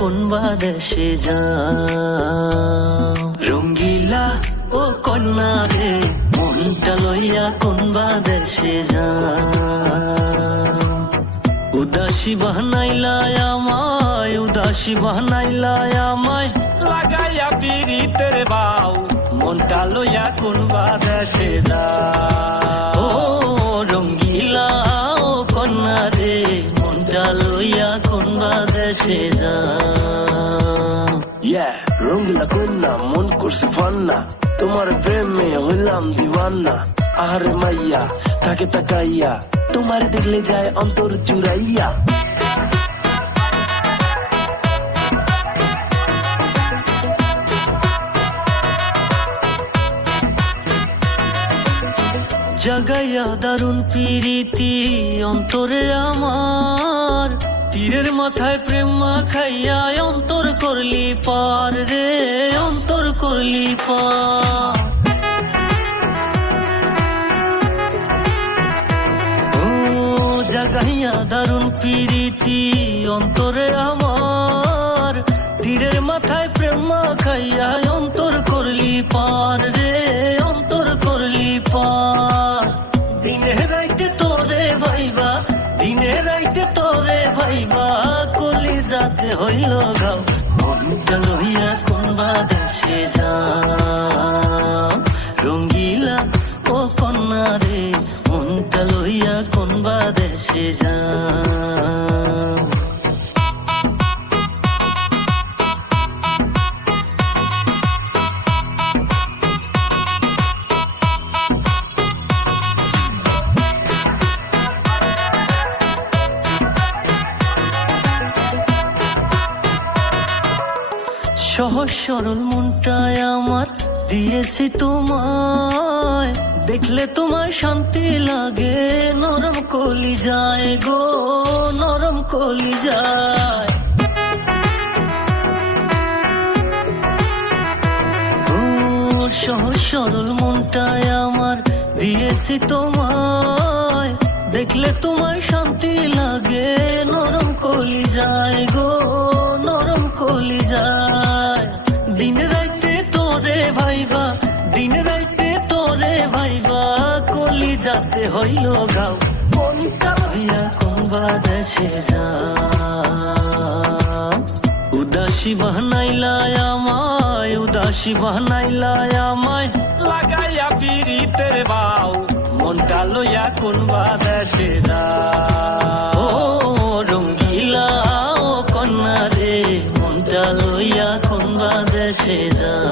কোনবা দেশে যাও। রঙ্গিলা ও কন্যা রে মনটা লইয়া কোনবা দেশে যাও। উদাসী বাহানাইলা আমায়, উদাসী বাহানাইলা আমায়, লাগাইয়া পিরিতের বাউ মনটা লইয়া কোনবা দেশে যাও। ও রঙ্গিলা ও কন্যা রে মনটা লইয়া কোনবা দেশে যাও। রঙ্গিলা কন্যা মন করছে ফান্না, তোমার প্রেমে হইলাম দিওয়ানা। আহারে মাইয়া থাকে তাকাইয়া, তোমার দেখলে যায় অন্তর চুরাইয়া। জাগাইয়া দারুণ প্রীতি অন্তরে আমার, তীরের মাথায় প্রেম মাখাইয়া অন্তর করলি পার রে, অন্তর করলি পার। ও জাগাইয়া দারুণ প্রীতি অন্তরে আমার, তীরের মাথায় প্রেম মাখাইয়া অন্তর করলি পার রে, অন্তর করলি পার। দিনে রাইতে তোরে ভাইবা, দিনে রাইতে তোরে ভাইবা, কলি যাতে হইল গাও মনটা লইয়া কোনবা দেশে যাও। রঙ্গিলা ও কন্যা রে মনটা লইয়া কোনবা দেশে যাও। সহজ সরল মনটায় আমার দিয়েছি তোমায়, দেখলে তোমায় শান্তি লাগে, নরম কলি যায় গো, নরম কলি যায়। ও সহজ সরল মনটায় আমার দিয়েছি তোমায়, দেখলে তোমায় শান্তি লাগে, নরম কলি যায় গো, নরম কলি যায়। দিন রাইতে তোরে ভাইবা, দিন রাইতে তোরে ভাইবা, কলি যাতে হইল গাও মনটা লইয়া কোনবা দেশে যাও। উদাসী বাহানাইলা আমায়, উদাসী বাহানাইলা আমায়, লাগাইয়া পিরিতের বাউ মনটা লইয়া কোনবা দেশে যাও। ও রঙ্গিলা ও কন্যা রে মনটা লইয়া কোনবা দেশে যাও।